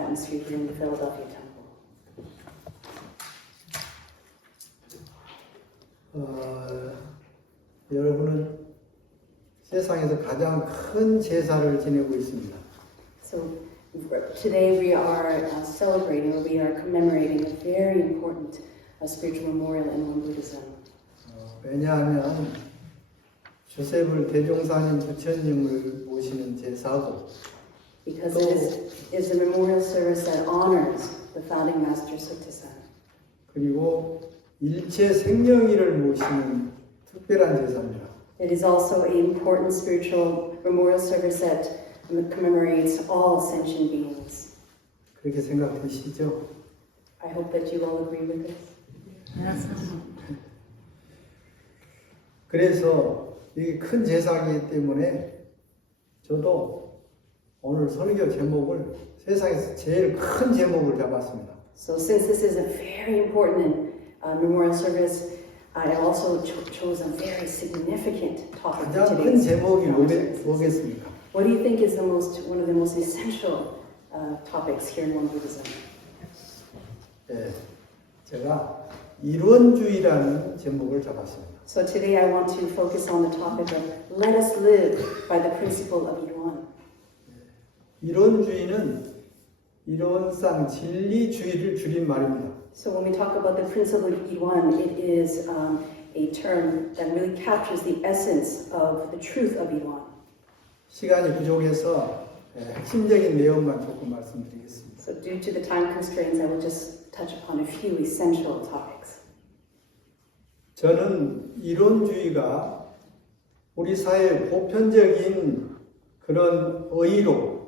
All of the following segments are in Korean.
atmosphere here in the Philadelphia temple. 여러분은 세상에서 가장 큰 제사를 지내고 있습니다. So today we are celebrating, or we are commemorating a very important spiritual memorial in Won Buddhism. 왜냐하면 조셉을 대종사님 부처님을 모시는 제사고 Because it is a memorial service that honors the founding master Sotaesan. 그리고 일체 생명일을 모시는 특별한 제사입니다. It is also an important spiritual memorial service that commemorates all sentient beings. 그렇게 생각되시죠? I hope that you all agree with this. 그래서 이게 큰 제사이기 때문에 저도 오늘 설교 제목을 세상에서 제일 큰 제목을 잡았습니다. So since this is a very important memorial service, I also chose a very significant topic for 가장 큰 today's 제목이 services. 뭐겠습니까? What do you think is one of the most essential topics here in Won Buddhism? 예, 제가 이론주의라는 제목을 잡았습니다. So today I want to focus on the topic of let us live by the principle of Yirwan. 이론주의는 이론상 진리주의를 줄인 말입니다. So when we talk about the principle of Yirwan, it is a term that really captures the essence of the truth of Yirwan. 시간이 부족해서 핵심적인 내용만 조금 말씀드리겠습니다. So due to the time constraints, I will just touch upon a few essential topics. 저는 이론주의가 우리 사회의 보편적인 그런 의의로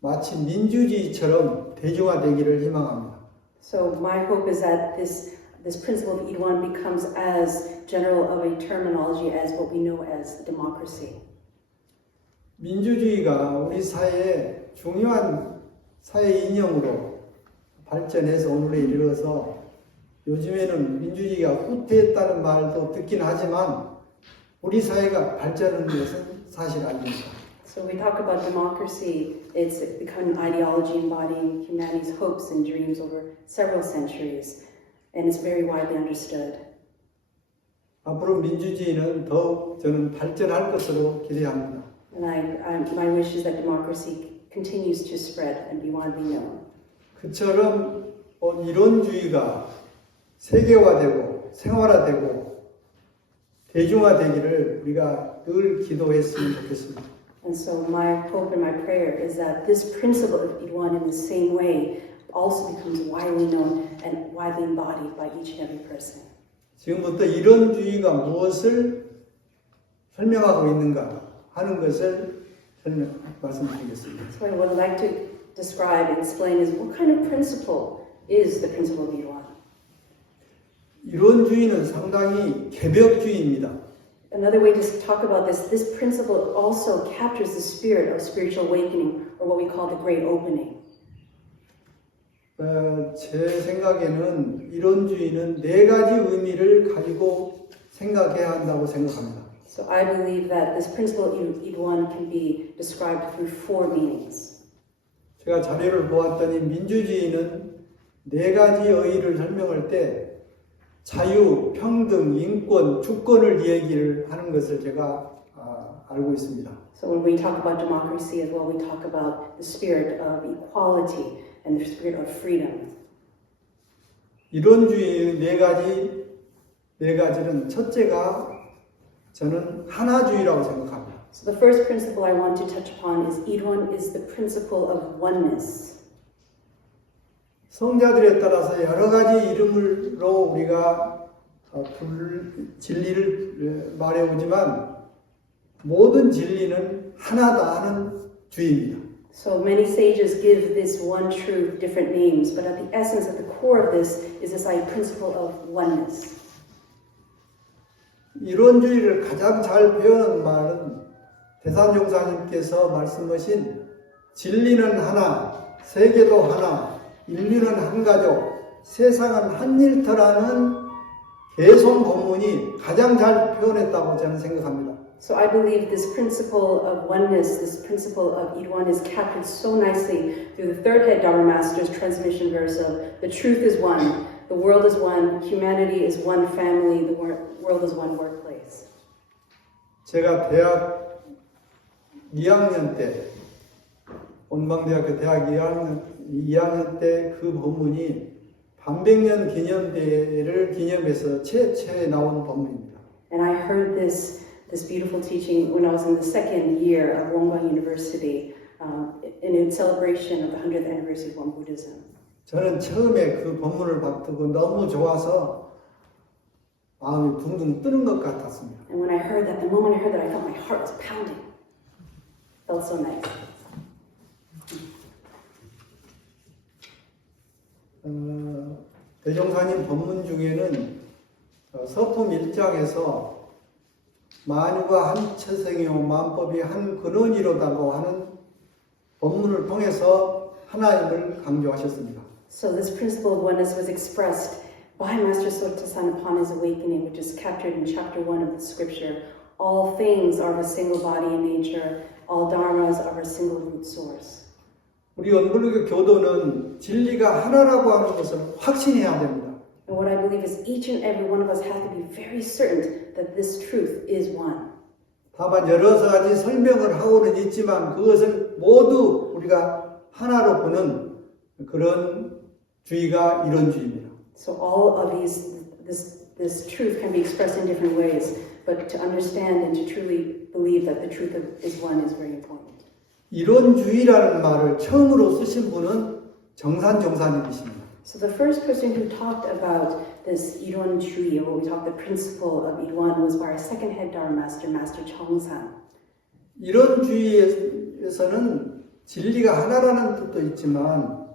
마치 민주주의처럼 대중화되기를 희망합니다. So my hope is that this principle of Yirwan becomes as general of a terminology as what we know as democracy. 민주주의가 우리 사회의 중요한 사회 이념으로 발전해서 오늘에 이르러서 요즘에는 민주주의가 후퇴했다는 말도 듣긴 하지만 우리 사회가 발전하는 것은 사실 아닙니다. So we talk about democracy, it's become an ideology embodying humanity's hopes and dreams over several centuries, and it's very widely understood. 앞으로 민주주의는 더욱 저는 발전할 것으로 기대합니다. And my wish is that democracy continues to spread and be widely known. 그처럼 이론주의가 세계화되고 생활화되고 대중화되기를 우리가 늘 기도했으면 좋겠습니다. And so my hope and my prayer is that this principle of Yirwan in the same way also becomes widely known and widely embodied by each and every person. 지금부터 이론주의가 무엇을 설명하고 있는가 하는 것을 말씀드리겠습니다. So what I'd like to describe and explain is what kind of principle is the principle of Yirwan. 이론주의는 상당히 개벽주의입니다. Another way to talk about this principle also captures the spirit of spiritual awakening, or what we call the Great Opening. 제 생각에는 이론주의는 네 가지 의미를 가지고 생각해야 한다고 생각합니다. So I believe that this principle of Yirwan can be described through four meanings. 제가 자료를 보았더니 민주주의는 네 가지 의의를 설명할 때 자유, 평등, 인권, 주권을 얘기를 하는 것을 제가 알고 있습니다. So when we talk about democracy as well, we talk about the spirit of equality and the spirit of freedom. 이론주의의 네 가지는 첫째가 저는 하나주의라고 생각합니다. So the first principle I want to touch upon is Yirwan is the principle of oneness. 성자들에 따라서 여러 가지 이름으로 우리가 진리를 말해오지만 모든 진리는 하나다 하는 주의입니다. So many sages give this one truth different names, but at the essence, at the core of this is this principle of oneness. 이론주의를 가장 잘 표현한 말은 대산용사님께서 말씀하신 진리는 하나, 세계도 하나, 인류는 한 가족, 세상은 한 일터라는 개성 본문이 가장 잘 표현했다고 저는 생각합니다. So I believe this principle of oneness, this principle of Irwan is captured so nicely through the third head Dharma Master's transmission verse of the truth is one, the world is one, humanity is one family, the world is one workplace. 제가 대학 2학년 때, 본방대학교 대학 2학년 때 그 법문이 반백년 기념대회를 기념해서 최초에 나온 법문입니다. And I heard this beautiful teaching when I was in the second year of Wongbang University in celebration of the 100th anniversary of Won Buddhism. 저는 처음에 그 법문을 듣고 너무 좋아서 마음이 붕붕 뜨는 것 같았습니다. And when I heard that, the moment I heard that, I felt my heart was pounding. Felt so nice. 대종사님 법문 중에는 서품 1장에서 만유가 한 처생이요 만법이 한 근원이로다고 하는 법문을 통해서 하나님을 강조하셨습니다. So this principle of oneness was expressed by Master Sotasan upon his awakening, which is captured in chapter 1 of the scripture. All things are of a single body in nature. All dharmas are of a single root source. 우리 원불교 교도는 진리가 하나라고 하는 것을 확신해야 됩니다. And what I believe is each and every one of us have to be very certain that this truth is one. 다만 여러 가지 설명을 하고는 있지만 그것을 모두 우리가 하나로 보는 그런 주의가 이론주의입니다. So all of this truth can be expressed in different ways, but to understand and to truly believe that the truth is one is very important. 이론주의라는 말을 처음으로 쓰신 분은 정산종사님이십니다. So the first person who talked about this Irwan Chui, or what we talk the principle of Irwan, was by our second head Dharma Master, Master Chongsan. 이론주의에서는 진리가 하나라는 뜻도 있지만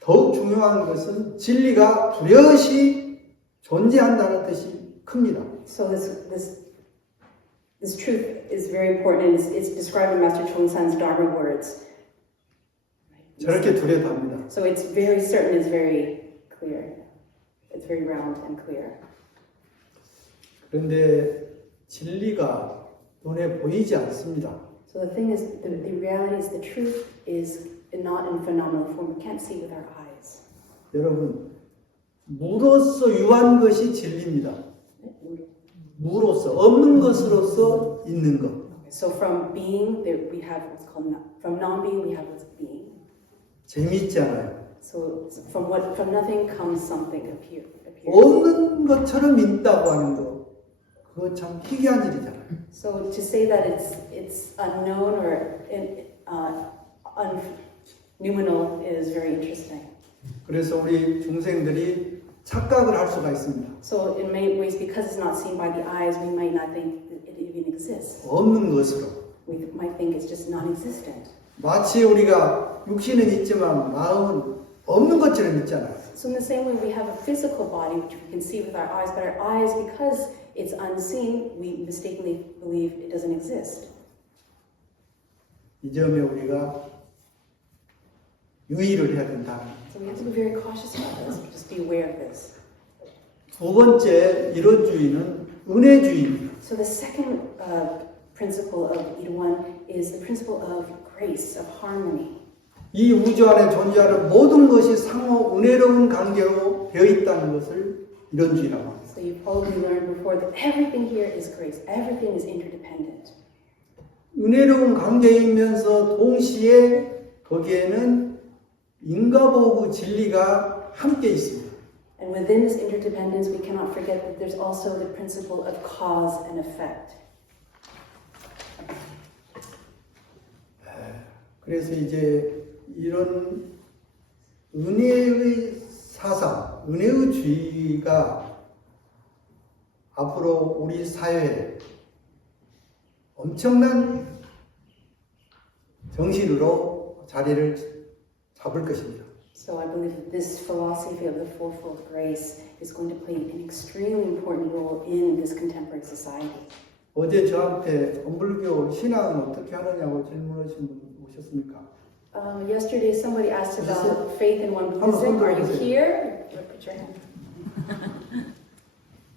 더욱 중요한 것은 진리가 뚜렷이 존재한다는 뜻이 큽니다. So this truth is very important, and it's described in Master Chongsan's Dharma words. 저렇게 뚜렷합니다. So it's very certain, it's very clear. It's very round and clear. 그런데 진리가 눈에 보이지 않습니다. So the thing is, the reality is the truth is not in phenomenal form. We can't see with our eyes. 여러분, 무로서 유한 것이 진리입니다. 무로서, 없는 것으로서 있는 것. So from being, we have what's called, from non-being, we have what's being. 재미있지 않아요. So from nothing comes something appears. 없는 것처럼 있다고 하는 거, 그거 참 희귀한 일이잖아요. So to say that it's unknown or noumenal is very interesting. 그래서 우리 중생들이 착각을 할 수가 있습니다. So in many ways, because it's not seen by the eyes, we might not think that it even exists. 없는 것으로. We might think it's just non-existent. 마치 우리가 육신은 있지만 마음은 없는 것처럼 있잖아요. So in the same way, we have a physical body which we can see with our eyes, but our eyes, because it's unseen, we mistakenly believe it doesn't exist. 이 점에 우리가 유의를 해야 된다. So we have to be very cautious about this. Just be aware of this. 두 번째 이론주의는 은혜주의입니다. So the second principle of Irwan is the principle of grace, of harmony. 이 우주 안에 존재하는 모든 것이 상호 은혜로운 관계로 되어 있다는 것을 이론주의라고 합니다. So you've probably learned before that everything here is grace. Everything is interdependent. 은혜로운 관계이면서 동시에 거기에는 인과보고 진리가 함께 있습니다. And within this interdependence, we cannot forget that there's also the principle of cause and effect. 그래서 이제 이런 은혜의 사상, 은혜의 주의가 앞으로 우리 사회에 엄청난 정신으로 자리를 잡을 것입니다. So I believe that this philosophy of the fourfold grace is going to play an extremely important role in this contemporary society. 어제 저한테 원불교 신앙은 어떻게 하느냐고 질문하신 분 오셨습니까? Yesterday, somebody asked about faith in one Buddhism. Are you here? Put your hand.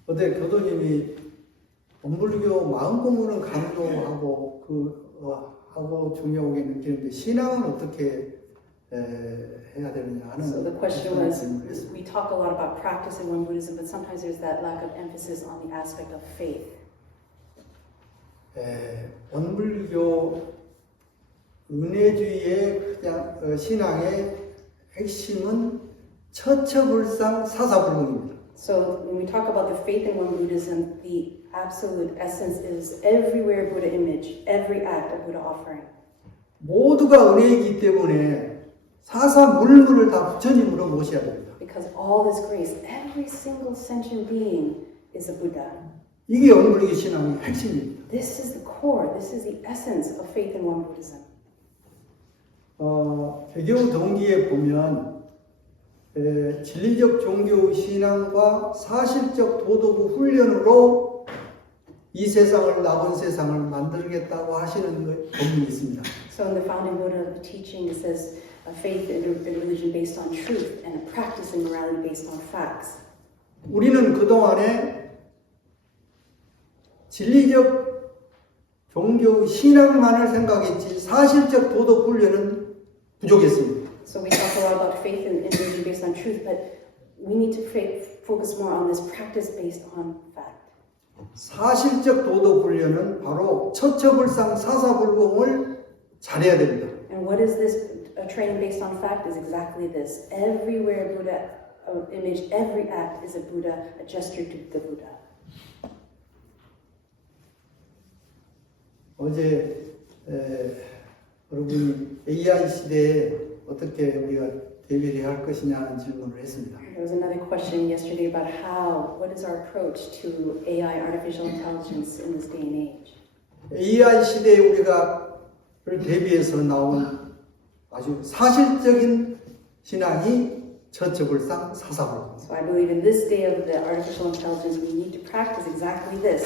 어제 교도님이 원불교 마음 공부는 감동하고 하고 중요하게 느끼는데 신앙은 어떻게 해야 되느냐 하는. So the question was, we talk a lot about practice in Won Buddhism, but sometimes there's that lack of emphasis on the aspect of faith. 원불교 은혜주의의 그냥 신앙의 핵심은 처처불상 사사불공입니다. So when we talk about the faith in Won Buddhism, the absolute essence is everywhere Buddha image, every act of Buddha offering. 모두가 은혜이기 때문에 사사물물을 다 부처님으로 모셔야 됩니다. Because all this grace, every single sentient being is a Buddha. 이게 원불교 신앙의 핵심입니다. This is the core, this is the essence of faith in Won Buddhism. 개교 동기에 보면 진리적 종교 신앙과 사실적 도덕 훈련으로 이 세상을 나온 세상을 만들겠다고 하시는 본문이 있습니다. So in the founding Buddha of the teaching, it says a faith in religion based on truth and a practice in morality based on facts. 우리는 그동안에 진리적 종교 신앙만을 생각했지 사실적 도덕 훈련은 부족했습니다. So we talk a lot about faith in religion based on truth, but we need to focus more on this practice based on fact. 사실적 도덕 훈련은 바로 처처불상 사사불공을 잘해야 됩니다. And what is this training based on fact is exactly this. Everywhere Buddha image, every act is a Buddha, a gesture to the Buddha. 어제 여러분이 AI 시대에 어떻게 우리가 대비를 할 것이냐는 질문을 했습니다. There was another question yesterday about what is our approach to AI, artificial intelligence in this day and age. AI 시대에 우리가 대비해서 나온 아주 사실적인 신앙이 처처불상 사사불공. So I believe in this day of the artificial intelligence, we need to practice exactly this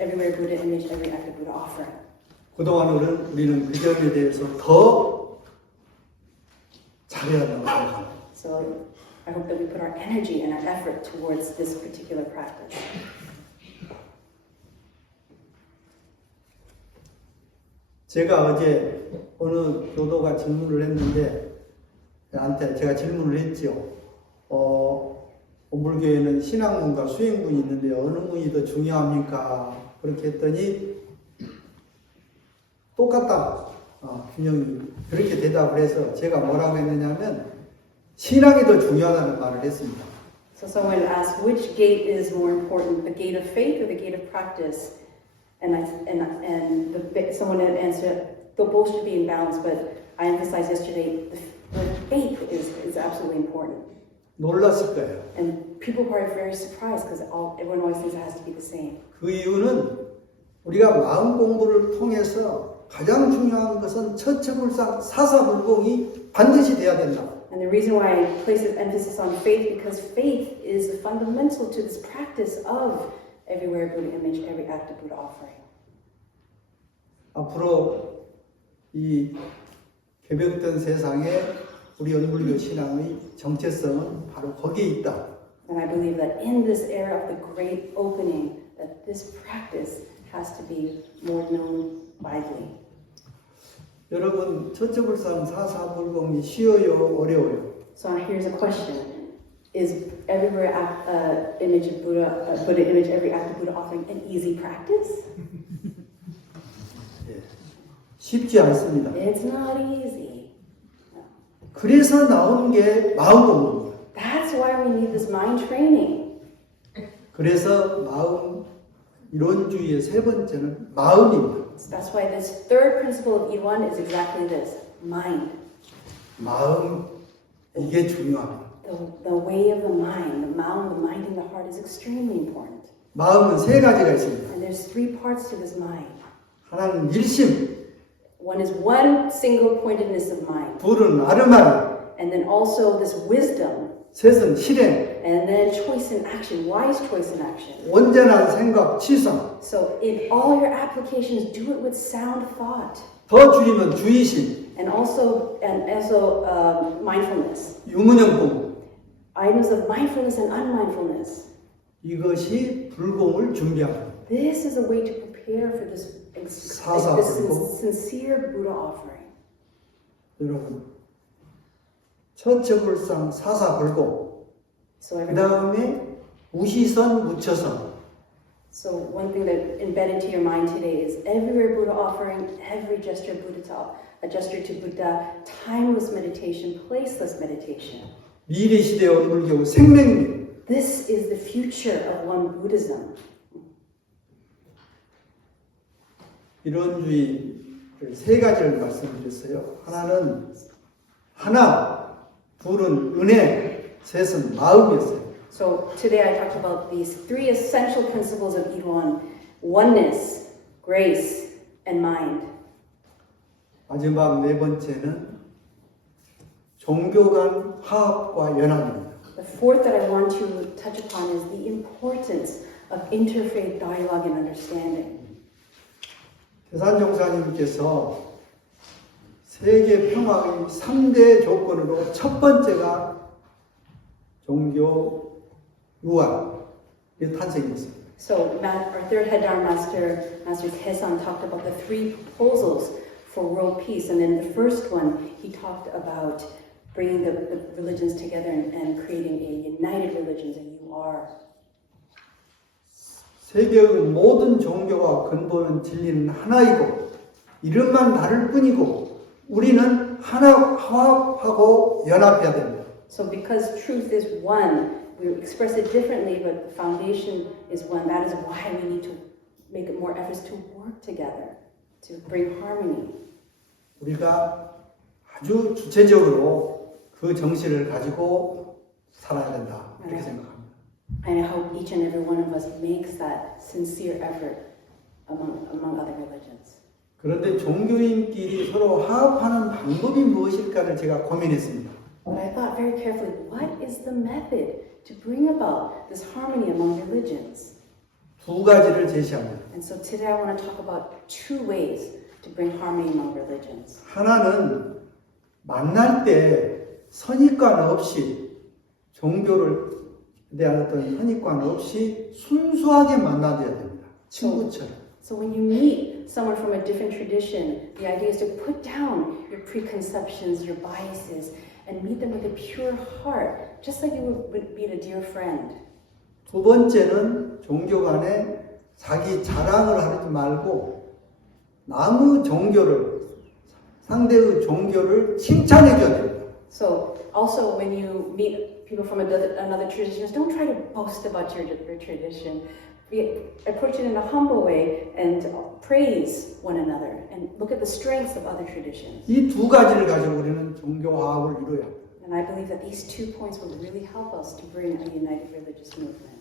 everywhere Buddha image, every act of Buddha offering. 그동안 우리는 그 점에 대해서 더 잘해야 된다. So I hope that we put our energy and our effort towards this particular practice. 제가 어제 어느 교도가 질문을 했는데 저한테 제가 질문을 했죠. 원불교에는 신학문과 수행문이 있는데 어느 문이 더 중요합니까? 그렇게 했더니 똑같다. 균형이 그렇게 대답을 해서 제가 뭐라고 했느냐면 신앙이 더 중요하다는 말을 했습니다. So someone asked which gate is more important, the gate of faith or the gate of practice? Someone had answered, they both should be in balance, but I emphasized yesterday the faith is absolutely important. 놀랐을 거예요. And people were very surprised because everyone always thinks it has to be the same. 그 이유는 우리가 마음 공부를 통해서 가장 중요한 것은 처처불상 사사불공이 반드시 돼야 된다. And the reason why I place emphasis on faith, because faith is fundamental to this practice of everywhere Buddha image, every act of Buddha offering. 앞으로 이 개벽된 세상에 우리 원불교 신앙의 정체성은 바로 거기에 있다. And I believe that in this era of the great opening, that this practice has to be more known widely. 여러분, 처처불상 사사불공이 쉬워요, 어려워요? So here's a question: is everywhere image of Buddha, Buddha image, every act of Buddha offering an easy practice? 쉽지 않습니다. It's not easy. No. 그래서 나오는 게 마음 공부입니다. That's why we need this mind training. 그래서 마음 이론주의의 세 번째는 마음입니다. So that's why this third principle of Iwan is exactly this: mind. 마음 이게 중요합니다. The way of the mind, the mind and the heart is extremely important. 마음은 세 가지가 있습니다. And there's three parts to this mind. 하나는 일심, One is one single pointedness of mind, 둘은 아르마리, and then also this wisdom, 셋은 실행, and then choice in action, wise choice in action. 온전한 생각, 치성. So in all your applications, do it with sound thought, 더 줄이면 주의심, and also mindfulness. 유문영공. Items of mindfulness and unmindfulness. 이것이 불공을 준비합니다. This is a way to prepare for this 사사불고. sincere Buddha offering. 여러분, 처처불상 사사불고 So 그 everyone, 다음에 무시선 무처선 so one thing that embedded into your mind today is everywhere Buddha offering, every gesture a gesture to Buddha, timeless meditation, placeless meditation. 미래 시대의 원불교 생명력. This is the future of one Buddhism. 이론주의를 세 가지를 말씀드렸어요. 하나는 하나, 둘은 은혜, 셋은 마음이었어요. So today I talked about these three essential principles of Ilwan: oneness, grace, and mind. 마지막 네 번째는 종교 간 화합과 연합입니다. The fourth that I want to touch upon is the importance of interfaith dialogue and understanding. 태산종사님께서 세계 평화의 3대 조건으로 첫 번째가 종교 유한이 탄생했습니다. So our third head Dharma master, Master Kesan, talked about the three proposals for world peace. And in the first one, he talked about bringing the religions together and creating a united religion, a UR. 세계의 모든 종교와 근본은 진리는 하나이고 이름만 다를 뿐이고 우리는 하나 화합하고 연합해야 됩니다. So because truth is one, we express it differently, but the foundation is one. That is why we need to make more efforts to work together, to bring harmony. 우리가 아주 주체적으로 그 정신을 가지고 살아야 된다. 이렇게 생각합니다. And I hope each and every one of us makes that sincere effort among other religions. 그런데 종교인끼리 서로 화합하는 방법이 무엇일까를 제가 고민했습니다. But I thought very carefully, what is the method to bring about this harmony among religions? 두 가지를 제시합니다. And so today I want to talk about two ways to bring harmony among religions. 하나는 만날 때 선입관 없이 종교를 대한 어떤 선입관 없이 순수하게 만나야 됩니다. 친구처럼. So when you meet someone from a different tradition, the idea is to put down your preconceptions, your biases, and meet them with a pure heart, just like you would meet a dear friend. 두 번째는 종교 간에 자기 자랑을 하지 말고 남의 종교를 상대의 종교를 칭찬해 줘야 됩니다. So also when you meet people from another tradition, don't try to boast about your tradition. Approach it in a humble way and praise one another and look at the strengths of other traditions. 이 두 가지를 가지고 우리는 종교 화합을 이루어야 합니다. And I believe that these 2 points will really help us to bring a united religious movement.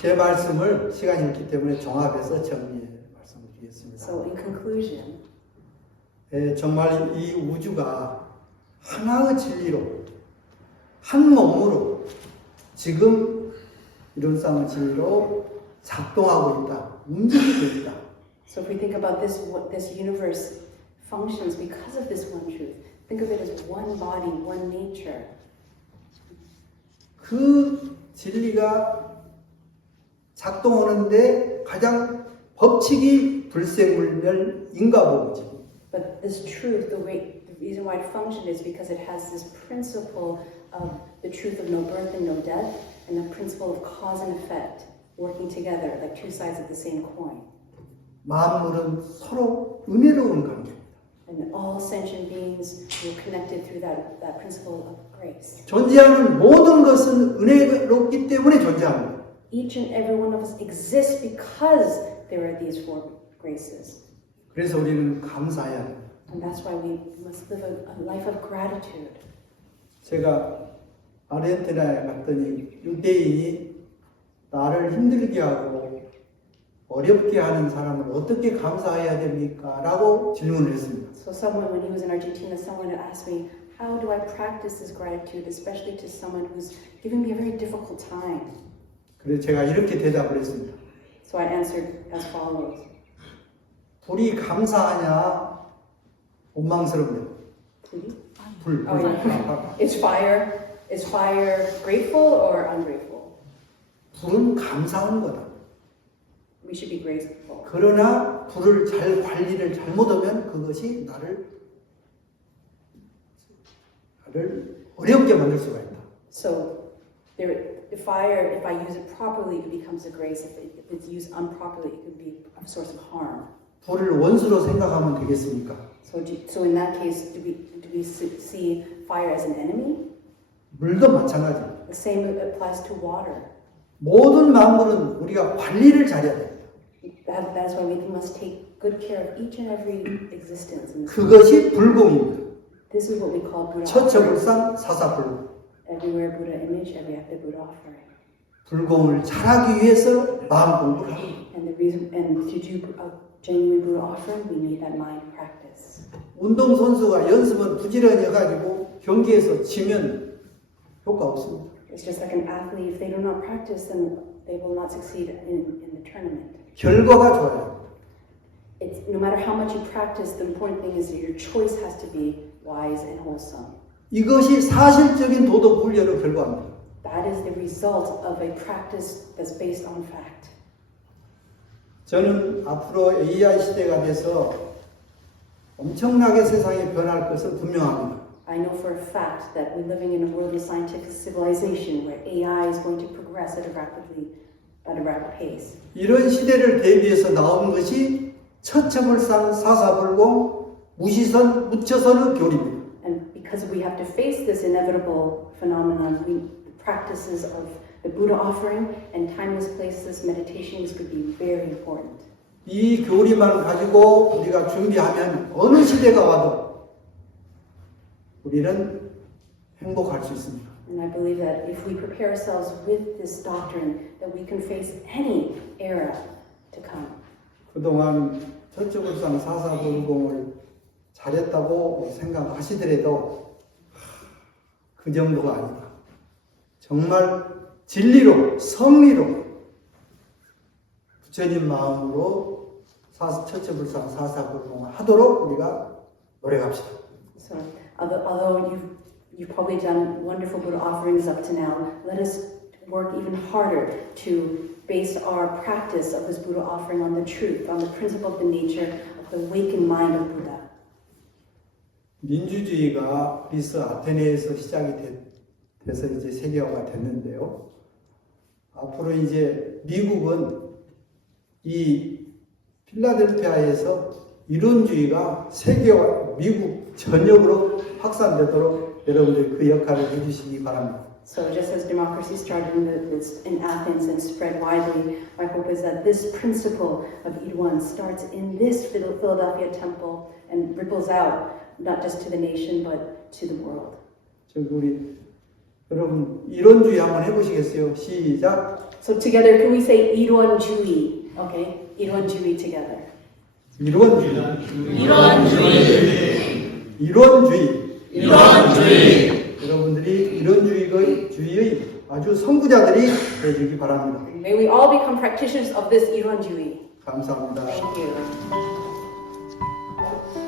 제 말씀을 시간이 없기 때문에 종합해서 정리해 말씀을 드리겠습니다. So in conclusion, 정말 이 우주가 하나의 진리로 한 몸으로 지금 이론상의 진리로 작동하고 있다, 움직이고 있다. so if we think about this universe functions because of this one truth. Think of it as one body, one nature. 그 진리가 작동하는데 가장 법칙이 불생물멸 인과보호지. But this truth, the reason why it functions is because it has this principle of the truth of no birth and no death, and the principle of cause and effect working together like two sides of the same coin. 만물은 서로 은혜로운 관계입니다. And all sentient beings were connected through that principle of grace. 존재하는 모든 것은 은혜롭기 때문에 존재합니다. Each and every one of us exists because there are these 4 graces. 그래서 우리는 감사해야 합니다. And that's why we must live a life of gratitude. 제가 아르헨티나에 갔더니 유대인이 나를 힘들게 하고 어렵게 하는 사람을 어떻게 감사해야 됩니까? 라고 질문을 했습니다. So someone, when he was in Argentina, someone had asked me, how do I practice this gratitude, especially to someone who's giving me a very difficult time? 그래서 제가 이렇게 대답을 했습니다. So I answered as follows. 불이 감사하냐? 원망스럽냐? 불. Oh, yeah. Is fire grateful or ungrateful? 불은 감사하는 거다. We should be grateful. 그러나 불을 잘 관리를 잘못하면 그것이 나를 어렵게 만들 수가 있다. So the fire, if I use it properly, it becomes a grace. If it's used improperly, it could be a source of harm. 불을 원수로 생각하면 되겠습니까? So in that case, do we see fire as an enemy? 물도 마찬가지입니다. The same applies to water. 모든 만물은 우리가 관리를 잘해야 됩니다. That's why we must take good care of each and every existence. In this world. 그것이 불공입니다. This is what we call Buddha offering. 처처불상 사사불공. Everywhere Buddha image, every act of Buddha offering. 불공을 잘하기 위해서 마음 공부를 하고 And the reason, and to do a genuine Buddha offering, we need that mind practice. 운동선수가 연습은 부지런히 해가지고 경기에서 지면 효과 없습니다. It's just like an athlete, if they do not practice, then they will not succeed in the tournament. 결과가 좋아요. It's, no matter how much you practice, the important thing is that your choice has to be wise and wholesome. 이것이 사실적인 도덕 훈련의 결과입니다. That is the result of a practice that's based on fact. 저는 앞으로 AI 시대가 돼서 엄청나게 세상이 변할 것은 분명합니다. I know for a fact that we're living in a world of scientific civilization where AI is going to progress at a rapid pace. 이런 시대를 대비해서 나온 것이 처처불상 사사불공 무시선 무처선의 교리입니다. And because we have to face this inevitable phenomenon, the practices of the Buddha offering and timeless places meditation is going to be very important. 이 교리만 가지고 우리가 준비하면 어느 시대가 와도 우리는 행복할 수 있습니다. And I believe that if we prepare ourselves with this doctrine, that we can face any era to come. 그동안 처처불상 사사불공을 잘했다고 생각하시더라도 그 정도가 아니다. 정말 진리로 성리로 부처님 마음으로 처처불상 사사불공을 하도록 우리가 노력합시다. So, although you've probably done wonderful Buddha offerings up to now, let us work even harder to base our practice of this Buddha offering on the truth, on the principle of the nature of the awakened mind of Buddha. 민주주의가 그리스 아테네에서 시작이 돼서 이제 세계화가 됐는데요. 앞으로 이제 미국은 이 필라델피아에서 이론주의가 세계화, 미국 전역으로 확산되도록 여러분들이 그 역할을 해주시기 바랍니다. So just as democracy started in Athens and spread widely, my hope is that this principle of Idwan starts in this Philadelphia temple and ripples out not just to the nation but to the world. 저기 우리 여러분 이론주의 한번 해보시겠어요? 시작. So together, can we say Idwanjuyi? Okay, Idwanjuyi together. 이론주의. 이론주의. 이론주의. 이론주의. 여러분들이 이론주의의 아주 선구자들이 되시기 바랍니다. May we all become practitioners of this Idwanjuyi. 감사합니다. Thank you.